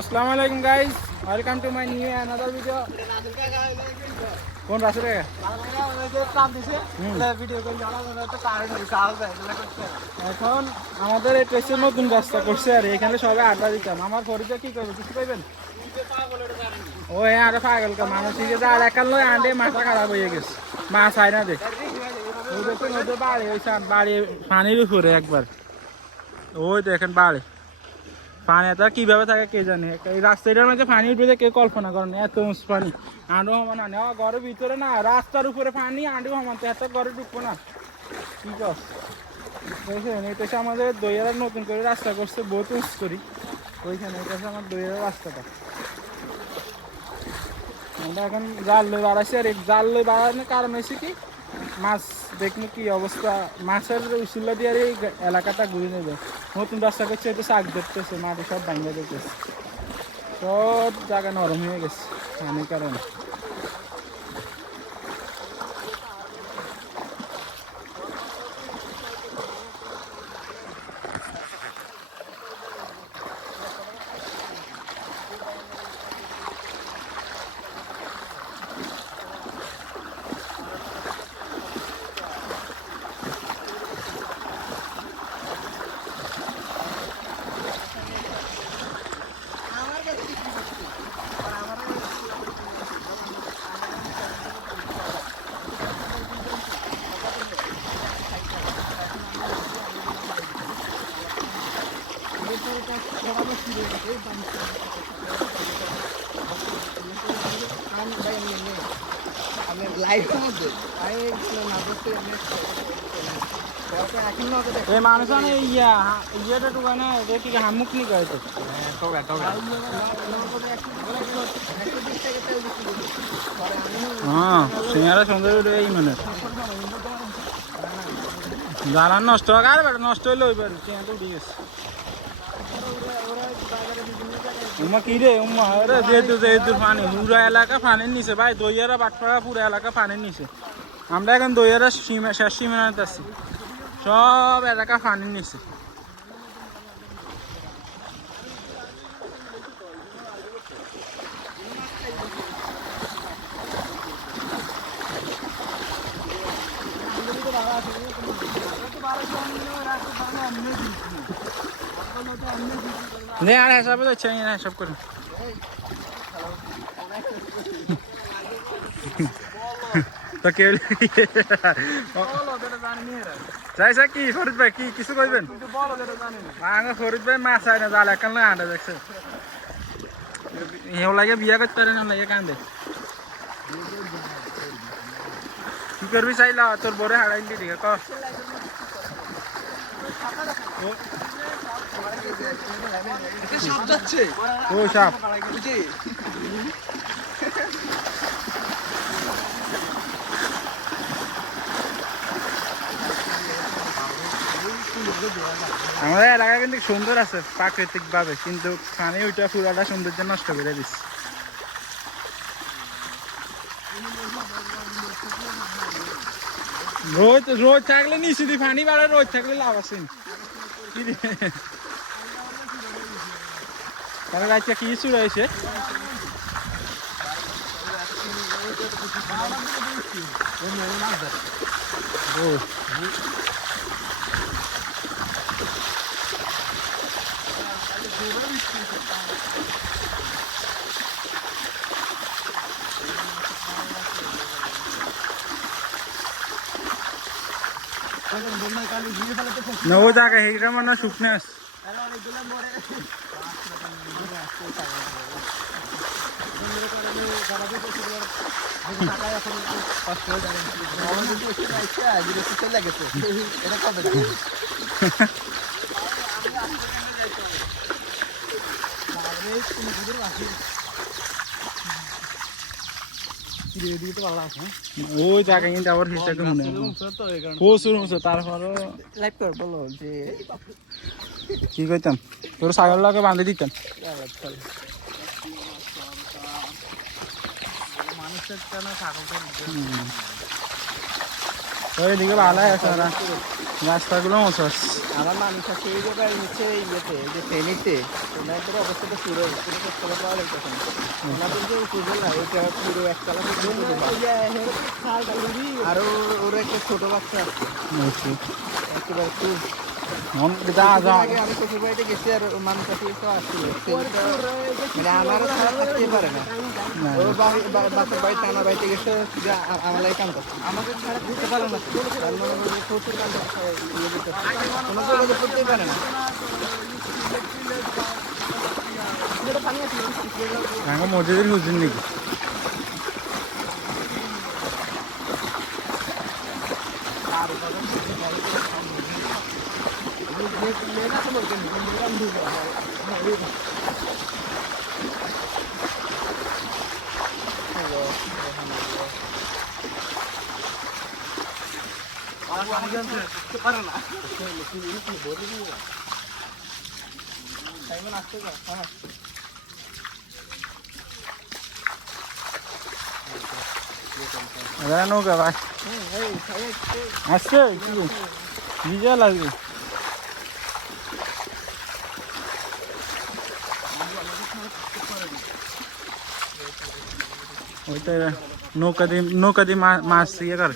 আসসালামু আলাইকুম guys, welcome to my new another video. কোন রাস্তা এখন আমাদের এই ট্রেসের নতুন রাস্তা করছে আর এখানে সবাই আড্ডা দিতাম। আমার পরিচয় কি করবে কিছু পাইবেন? ও হ্যাঁ, আরে পাগলকা মানুষ যে আর একাল নয় আন্ডে মাথা খারাপ হয়ে গেছে। মাছ হয় না দেখ ওই দেখুন, ওই যে বাড়ি ওই বাড়ি পানির উপরে একবার ওই দেখেন বাড়ি পানি এত কিভাবে থাকে কে জানে। এই রাস্তাটার মধ্যে পানি উঠবে কেউ কল্পনা করেন, এত উঁচ পানি। আঁডু সমান না নেওয়া ঘরের ভিতরে না, রাস্তার উপরে পানি আঁডু সমান, এত ঘরে ঢুকবো না কি কর বুঝছেন। এটা আমাদের দইয়ারা নতুন করে রাস্তা করছে, বহুত উঁচ করি ওইখানে। এটা আমার দইয়ারা রাস্তাটা। আমরা এখন জাল লই বাড়াইছি, আর এই জাল লই বাড়ানোর কারণ হয়েছে কি, মাছ দেখুন কি অবস্থা, মাছের উসুল্লা দিয়ে এই এলাকাটা ঘুরে নেবে। নতুন রাস্তা করছে, এটা শাক দেখতেছে, মাটি সব ভাঙিয়ে দেখতেছে, সব জায়গা নরম হয়ে গেছে পানির কারণে। মানুষ ইয়েটা ঢুকায় না, কি হামুক নি গায়ে তো হ্যাঁ সিঙ্গারা সুন্দর এই মানে জ্বালান নষ্ট হোক আর বেটা নষ্ট হইলে ওই বাড়ি সিঙ্গাটা উঠে গেছে। উমা কি রে উমা রে, যেহেতু পানি পুরা এলাকা পানির নিচে ভাই, দইয়ারা বাটপাড়া পুরো এলাকা পানির নিচে। আমরা এখন দইয়ারা শেষ সীমানাতে আছি, সব এলাকা পানির নিচে। আর হিসাবে যাচ্ছে হিসাব করে তো কেউ চাইছা কি ফরিদ ভাই, কি কিছু কইবেন? ফরিদ ভাই মাছ হয় না, জাল একাল আন্ডা দেখছে হেউ লাগে বিয়া করতে পারে না, লাগে কান্দে। কি করবি চাইলা তোর বড় হারাই দিকে ক ও সাপ আমাদের এলাকা কিন্তু সুন্দর আছে প্রাকৃতিক ভাবে, কিন্তু পানি ওইটা পুরাটা সৌন্দর্য নষ্ট করে দিচ্ছে। রোদ থাকলে নিচে দি পানি বাড়ে, রোদ থাকলে লাভ আছে তাহলে রাইতে কি শুরু হয়েছে। না ও জায়গা এইটা মানে শুকনো আছে। ওই জায়গা কিন্তু আবার হিসাবে মনে প্রচুর উঁচু, তারপরও বলো যে কি কইতাম, তোর ছাগল লাগে বাঁধে দিতাম। মানুষের কেন ছাগলটা তো এইদিকে ভালোই আছে ওরা রাস্তাগুলো মশাস আমার মানুষ আছে এই জায়গায় নিচে ইয়েতে এই যে ফেনীতে ওনাদের অবস্থাটা পুরো পুরো খবর পাওয়া যাইতেছে না ওনাদের যে উপজেলা এটা পুরো একতলা আর ওর একটা ছোট বাচ্চা আছে একেবারে খুব আগে আমি শ্বশুর বাড়িতে গেছি আর মানুষ আসলে আসছিল মানে আমারও খারাপ থাকতে পারে না ওর বাচ্চার বাড়িতে আমার বাড়িতে গেছে যে আমার লাগে কাম করছে আমাকে খারাপ দিতে পারে না শ্বশুর কাম কোনো যোগাযোগ করতেই পারে না মসজিদের হুজুর নাকি নৌকা ভাই আসছে ভিজা লাগবে ওইটা নৌকা দিয়ে মাছ ইয়ে করে